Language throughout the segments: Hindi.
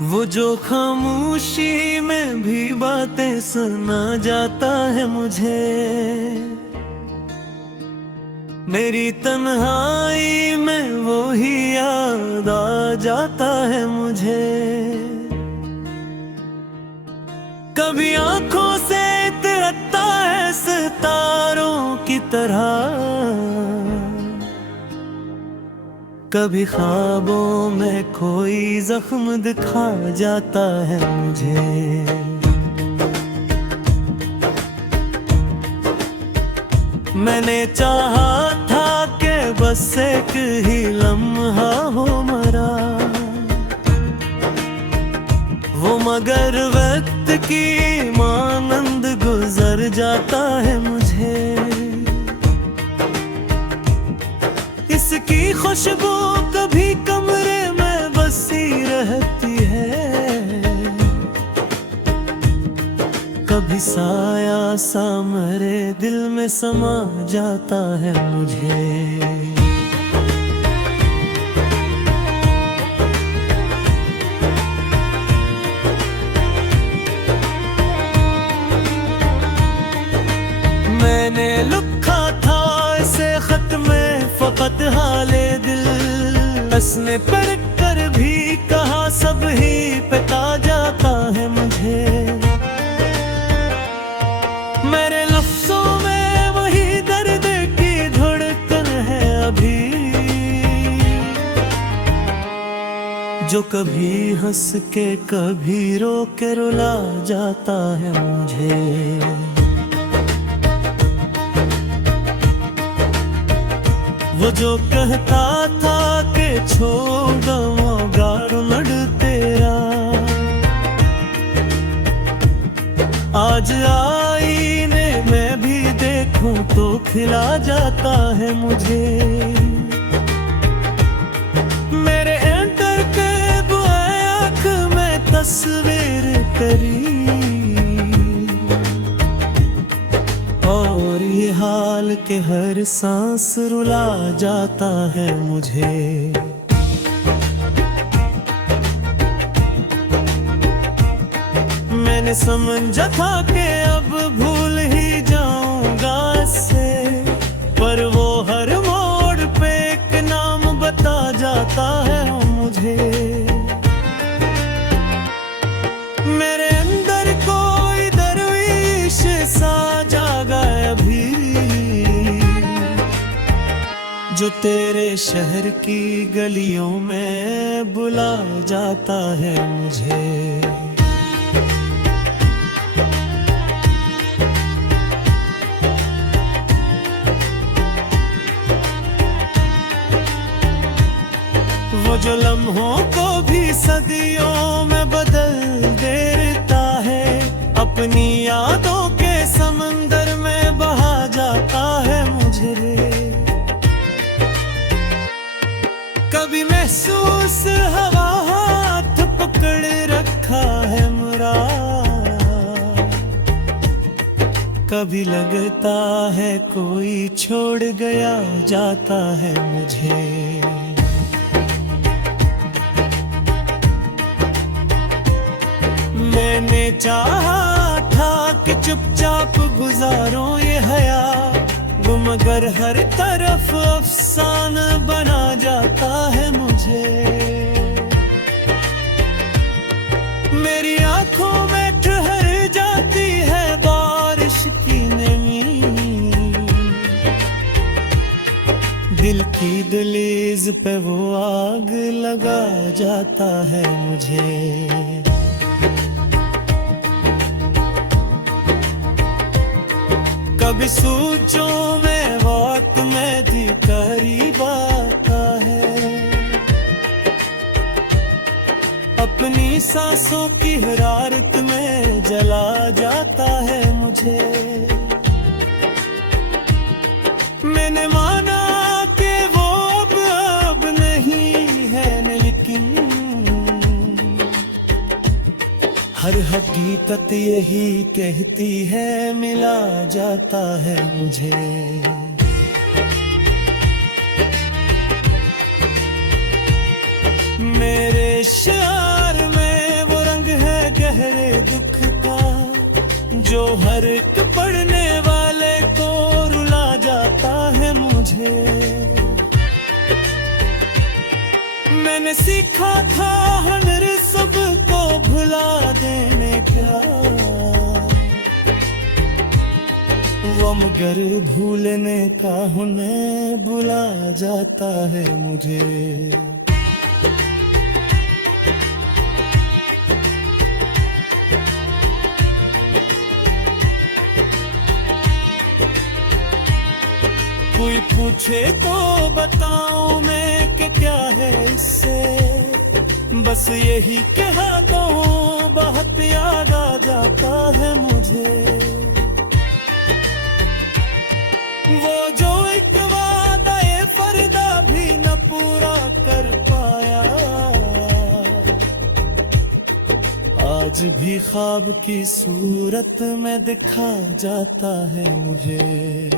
वो जो खामोशी में भी बातें सुना जाता है मुझे, मेरी तन्हाई में वो ही याद आ जाता है मुझे। कभी आंखों से तिरकता है सितारों की तरह, कभी ख्वाबों में कोई जख्म दिखा जाता है मुझे। मैंने चाहा था कि बस एक ही लम्हा हो मरा, वो मगर वक्त की मानंद गुजर जाता है मुझे। इसकी खुशबू कभी कमरे में बसी रहती है, कभी साया सा मेरे दिल में समा जाता है मुझे। मैंने लिखा था इसे खत में फकत हाले दिल, उसने पढ़ कर भी कहा सब ही पिता जाता है मुझे। मेरे लफ्जों में वही दर्द की धड़कन है अभी, जो कभी हंस के कभी रो के रुला जाता है मुझे। वो जो कहता था कि छोड़ दूंगा रुमड़ तेरा, आज आईने में भी देखूं तो खिला जाता है मुझे। मेरे एंटर के बुए आँख में तस्वीर तेरी, और ये हाल के हर सांस रुला जाता है मुझे। मैंने समझा था कि अब भूल ही जाऊंगा इससे, पर वो हर मोड़ पे एक नाम बता जाता है मुझे। मेरे अंदर कोई दरवीश सा जागा अभी, जो तेरे शहर की गलियों में बुला जाता है मुझे। वो जो लम्हों को भी सदियों में बदल देता है, अपनी यादों के समंदर में बहा जाता है मुझे। कभी महसूस हवा हाथ पकड़ रखा है मेरा, कभी लगता है कोई छोड़ गया जाता है मुझे। मैंने चाहा था कि चुपचाप गुजारूं ये हया, वो मगर हर तरफ अफसाना बना जाता है मुझे। मेरी आंखों में ठहर जाती है बारिश की नमी, दिल की दहलीज पे वो आग लगा जाता है मुझे। कभी सोचों में वक्त में भी करीब आता है, अपनी सांसों की हरारत में जला जाता है मुझे। मैंने माना कि वो अब नहीं है, लेकिन हर हकीकत यही कहती है मिला जाता है मुझे। मेरे शार में जो हर एक पढ़ने वाले को रुला जाता है मुझे। मैंने सीखा था हर सबको भुला देने का, वो मगर भूलने का हुनर भुला जाता है मुझे। कोई पूछे तो बताऊं मैं कि क्या है इससे, बस यही कहा तो बहुत याद आ जाता है मुझे। वो जो एक वादा ये फरदा भी न पूरा कर पाया, आज भी ख्वाब की सूरत में दिखा जाता है मुझे।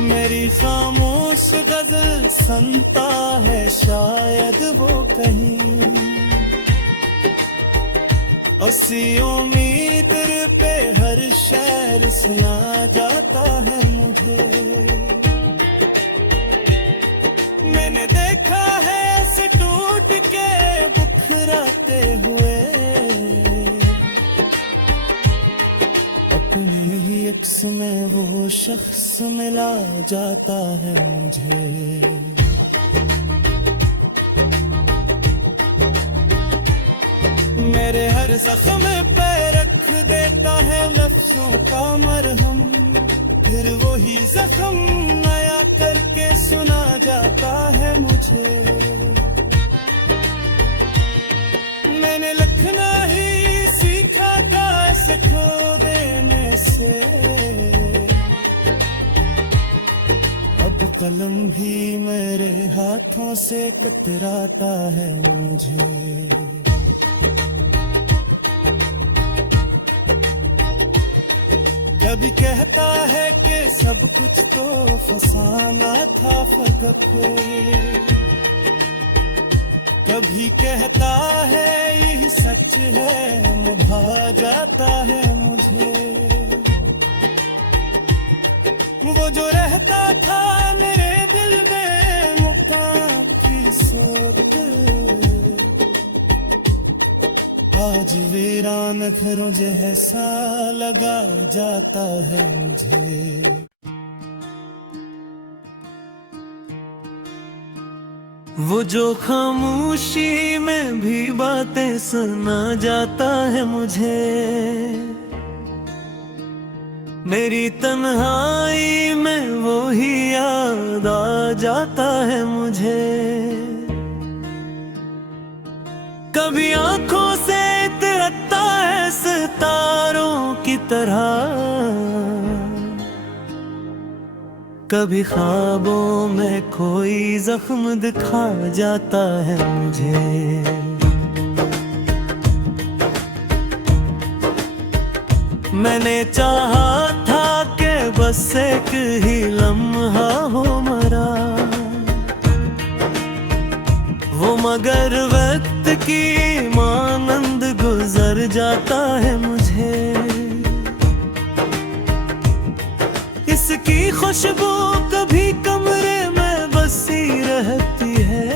मेरी खामोश गजल सुनता है शायद वो कहीं, उसी उम्मीद पे हर शेर सुना जाता है मुझे। मैंने देखा है ऐसे टूट के बुखराते हुए, अपने ही अक्स में वो शख्स मिला जाता है मुझे। मेरे हर जख्म पे रख देता है लफ्जों का मरहम, फिर वही जख्म नया करके सुना जाता है मुझे। मैंने लिखना ही सीखा था ऐसे खो देने से, अब कलम भी मेरे हाथों से कतराता है मुझे। कभी कहता है कि सब कुछ तो फसाना था फकत, कभी कहता है यही सच है मुभा जाता है मुझे। वो जो रहता था मेरे दिल में मुकाम की सोच, आज वीरान घरों जैसा लगा जाता है मुझे। वो जो खामोशी में भी बातें सुना जाता है मुझे, मेरी तन्हाई में वो ही याद आ जाता है मुझे। कभी आंखों से तिरकता है सितारों की तरह, कभी ख्वाबों में कोई जख्म दिखा जाता है मुझे। मैंने चाहा था कि बस एक ही लम्हा हो मरा, वो मगर वक्त की मानंद गुजर जाता है मुझे। इसकी खुशबू कभी कमरे में बसी रहती है,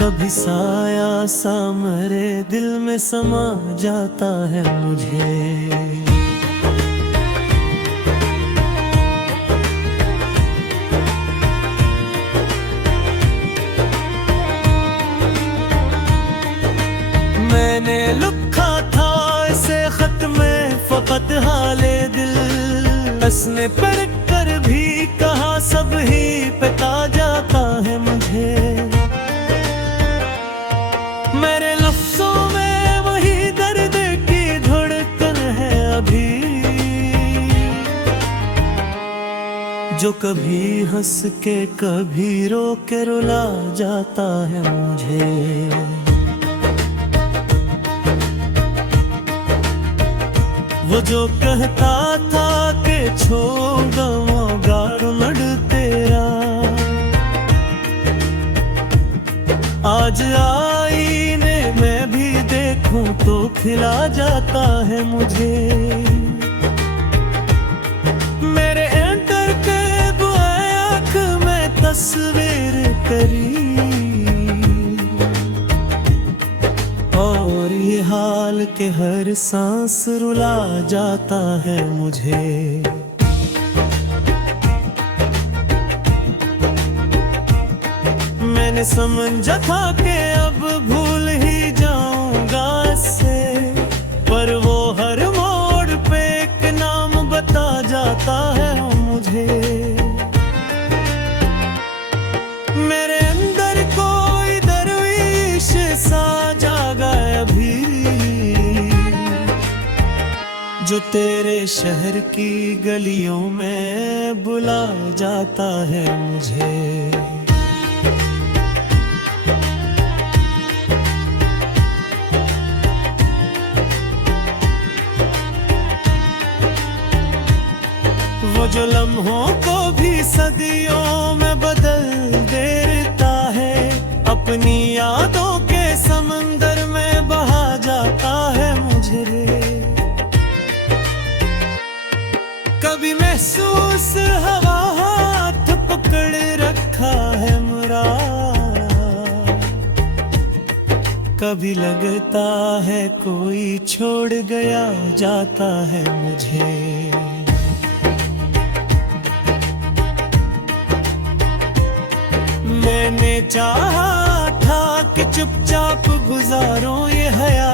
कभी साया सा मेरे दिल में समा जाता है मुझे। मैंने लिखा था इसे खत में फकत हाले दिल, हंसने पर कर भी कहा सब ही पिता जाता है मुझे। मेरे लफ्जों में वही दर्द की धड़कन है अभी, जो कभी हंस के कभी रो के रुला जाता है मुझे। वो जो कहता था कि छोड़ गवागार लड़ तेरा, आज आईने में भी देखूं तो खिला जाता है मुझे। मेरे एंटर के बुए आँख में तस्वीर तेरी, और ये हाल के हर सांस रुला जाता है मुझे। मैंने समझा था कि अब भूल ही जाऊंगा इससे, पर वो हर मोड़ पे एक नाम बता जाता है मुझे। मेरे अंदर कोई दरवीश सा जागा अभी, जो तेरे शहर की गलियों में बुला जाता है मुझे। वो जो लम्हों को भी सदियों में बदल देता है, अपनी यादों के समंदर में बहा जाता है मुझे। कभी महसूस हवा हाथ पकड़ रखा है मेरा, कभी लगता है कोई छोड़ गया जाता है मुझे। मैंने चाहा था कि चुपचाप गुजारूं ये हया,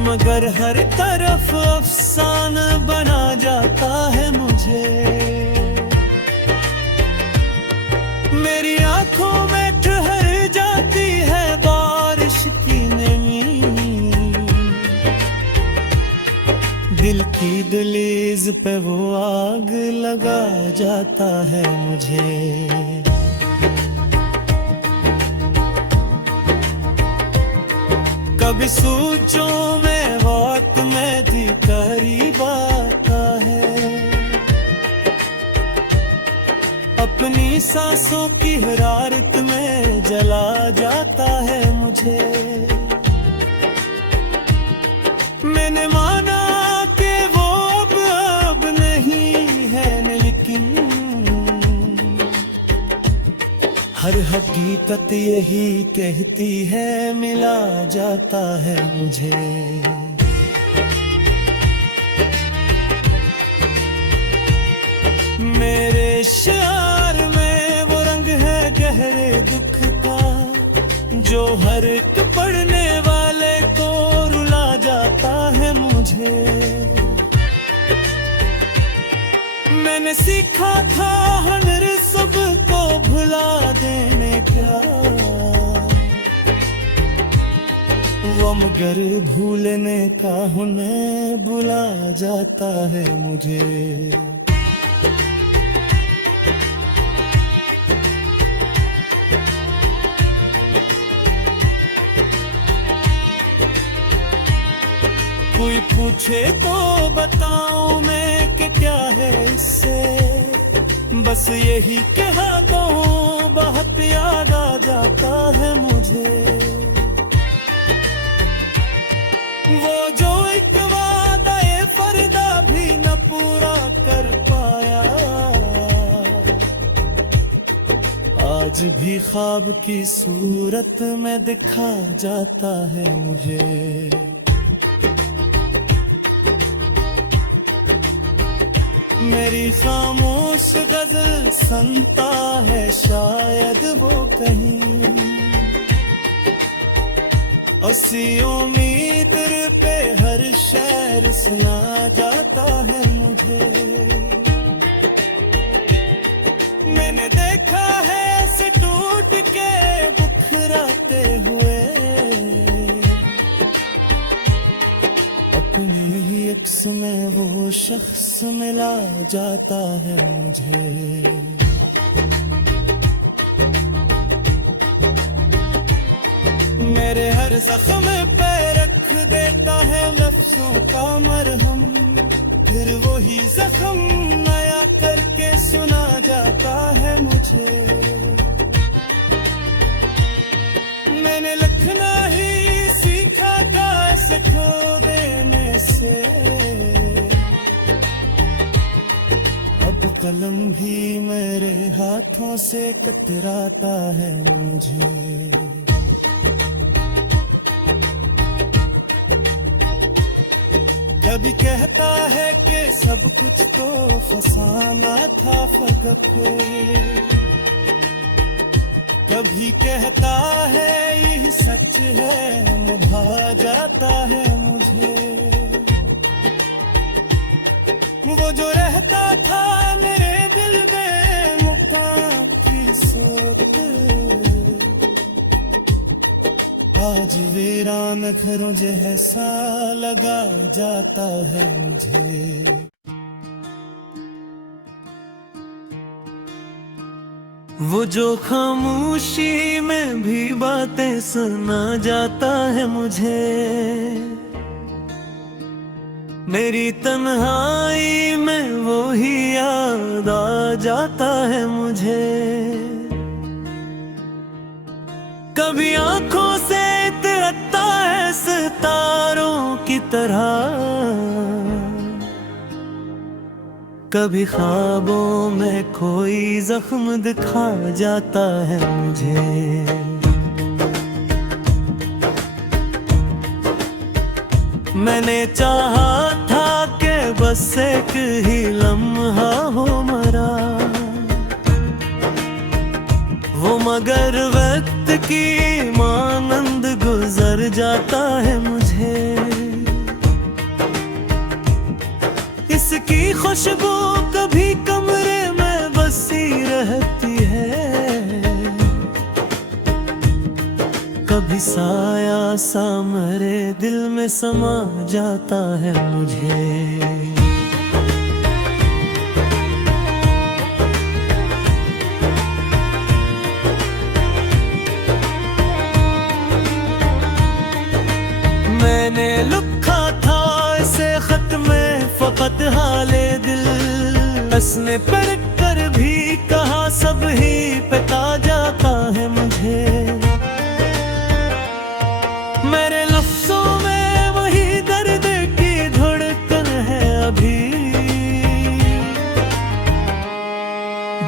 मगर हर तरफ अफसाना बना जाता है मुझे। मेरी आंखों में ठहर जाती है बारिश की नमी, दिल की दहलीज पे वो आग लगा जाता है मुझे। कभी सोचों में वक्त में भी करीब आता है, अपनी सांसों की हरारत में जला जाता है मुझे। मैंने माना कि वो अब नहीं है, लेकिन हर हकीकत यही कहती है मिला जाता है मुझे। मेरे शार में वो रंग है गहरे दुख का, जो हर एक पढ़ने वाले को रुला जाता है मुझे। मैंने सीखा था हर सबको भुला देने का, वो मगर भूलने का हुनर बुला जाता है मुझे। कोई पूछे तो बताऊं मैं कि क्या है इससे, बस यही कहा तो बहुत याद आ जाता है मुझे। वो जो एक वादा ये फरदा भी न पूरा कर पाया, आज भी ख्वाब की सूरत में दिखा जाता है मुझे। मेरी खामोश गजल सुनता है शायद वो कहीं, अस्सी उम्मीद पे हर शेर सुना जाता है मुझे। मैंने देखा है ऐसे टूट के बुखराते हुए, अपने ही अक्स में वो शख्स मिला जाता है मुझे। मेरे हर जख्म पे रख देता है लफ्जों का मरहम, फिर वही जख्म नया करके सुना जाता है मुझे। कलम भी मेरे हाथों से कतराता है मुझे। कभी कहता है कि सब कुछ तो फसाना था फकत, कभी कहता है यही सच है निभा जाता है मुझे। वो जो रहता था मेरे दिल में मुकाम की सोच, आज वीरान घरों जैसा लगा जाता है मुझे। वो जो खामोशी में भी बातें सुना जाता है मुझे, मेरी तन्हाई में वो ही याद आ जाता है मुझे। कभी आंखों से तिरकता है सितारों की तरह, कभी ख्वाबों में कोई जख्म दिखा जाता है मुझे। मैंने चाहा था कि बस एक ही लम्हा हो मरा, वो मगर वक्त की मानंद गुजर जाता है मुझे। इसकी खुशबू कभी कमरे में बसी रहती है, कभी साया सा मेरे दिल में समा जाता है मुझे। मैंने लिखा था इसे खत में फकत हाले दिल, हंसने पर कर भी कहा सब ही पता जाता है मुझे। मेरे लफ्जों में वही दर्द की धड़कन है अभी,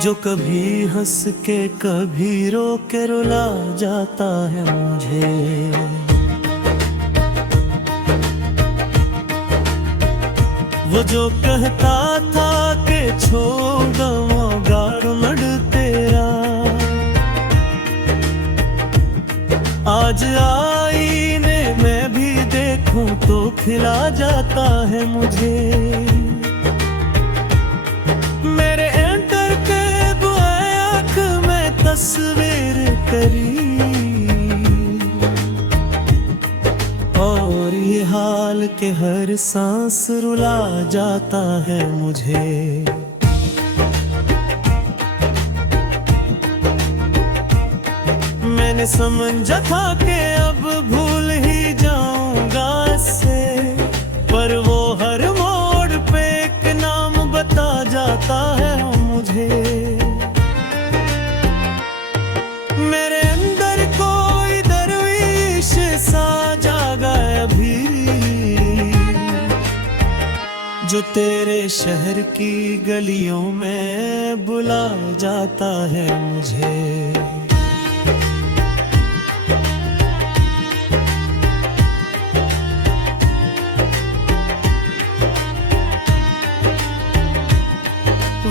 जो कभी हंस के कभी रो के रुला जाता है मुझे। वो जो कहता था कि छोड़ दूंगा रुमड़ तेरा, आज आईने में भी देखूं तो खिला जाता है मुझे। मेरे एंटर के बुए आँख में तस्वीर करी, और ये हाल के हर सांस रुला जाता है मुझे। मैंने समझा था कि अब भूल ही जाऊंगा इससे, पर वो हर मोड़ पे एक नाम बता जाता है मुझे। मेरे अंदर कोई दरवीश सा जागा अभी, जो तेरे शहर की गलियों में बुला जाता है मुझे।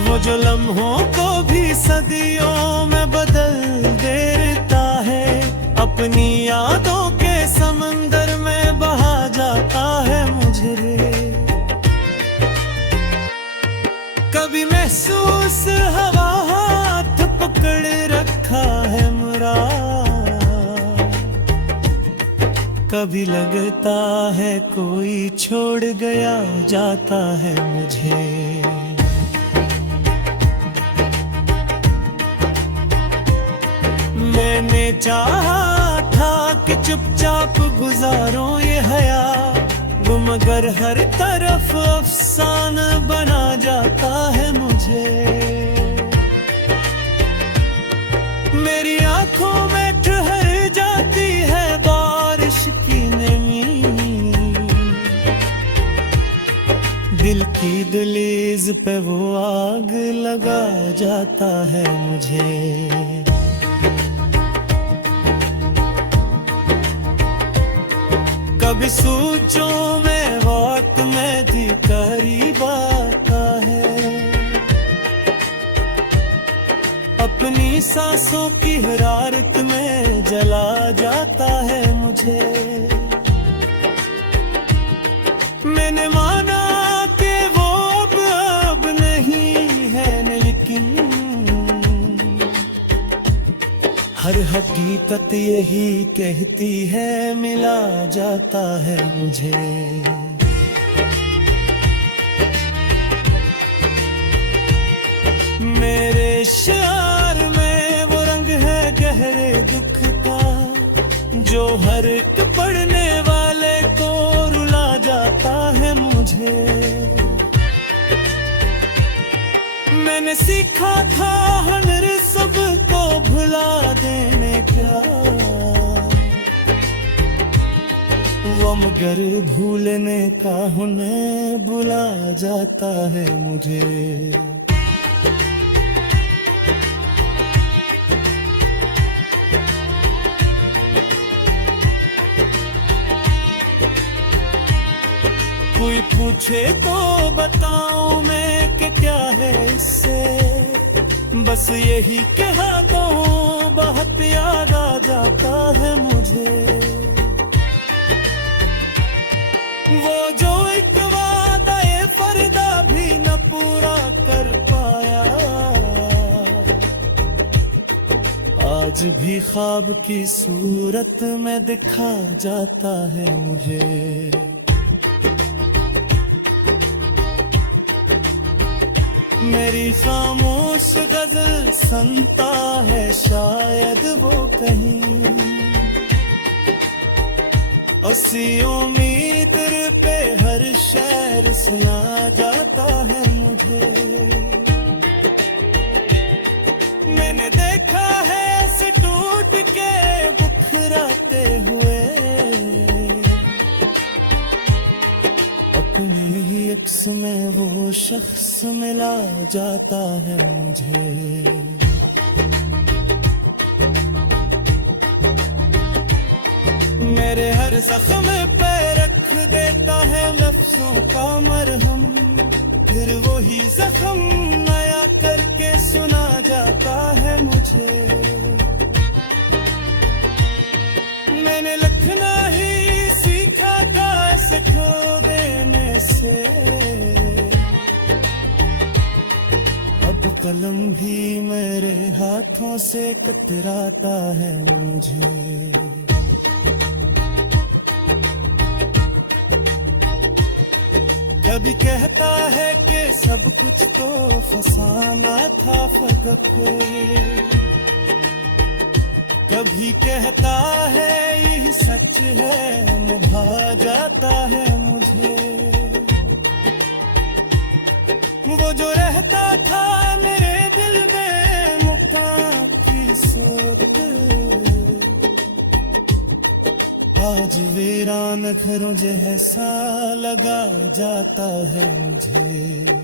वो जो लम्हों को भी सदियों में बदल देता है, अपनी यादों के समंदर में बहा जाता है मुझे। कभी महसूस हवा हाथ पकड़ रखा है मेरा, कभी लगता है कोई छोड़ गया जाता है मुझे। मैंने चाहा था कि चुपचाप गुजारूं ये हया, वो मगर हर तरफ अफसाना बना जाता है मुझे। मेरी आंखों में ठहर जाती है बारिश की नमी, दिल की दहलीज पे वो आग लगा जाता है मुझे। कभी सूझों में वक्त में दी करीब आता है, अपनी सांसों की हरारत में जला जाता है मुझे। मैंने माना कि वो अब नहीं है, लेकिन हर हकीकत यही कहती है मिला जाता है मुझे। मेरे शार में वो रंग है गहरे दुख का, जो हर एक पढ़ने वाले को रुला जाता है मुझे। मैंने सीखा था हर सबको भुला देने का, वो मगर भूलने का हुनर बुला जाता है मुझे। कोई पूछे तो बताऊं मैं कि क्या है इससे, बस यही कहा तो बहुत याद आ जाता है मुझे। वो जो एक वादा ये फरदा भी न पूरा कर पाया, आज भी ख्वाब की सूरत में दिखा जाता है मुझे। मेरी खामोश गजल सुनता है शायद वो कहीं, उसी उम्मीद पे हर शेर सुना जाता है मुझे। मैंने देखा है ऐसे टूट के बिखराते हुए, अपने ही अक्स में वो शख्स मिला जाता है मुझे। मेरे हर जख्म पे रख देता है लफ्जों का मरहम, फिर वही जख्म नया करके सुना जाता है मुझे। मैंने लिखना ही सीखा था ऐसे खो देने से, अब कलम भी मेरे हाथों से कतराता है मुझे। कभी कहता है कि सब कुछ तो फसाना था फकत, कभी कहता है यही सच है निभा जाता है मुझे। वो जो रहता था मेरे दिल में मुकाम की सूरत, आज वीरान घरों जैसा लगा जाता है मुझे।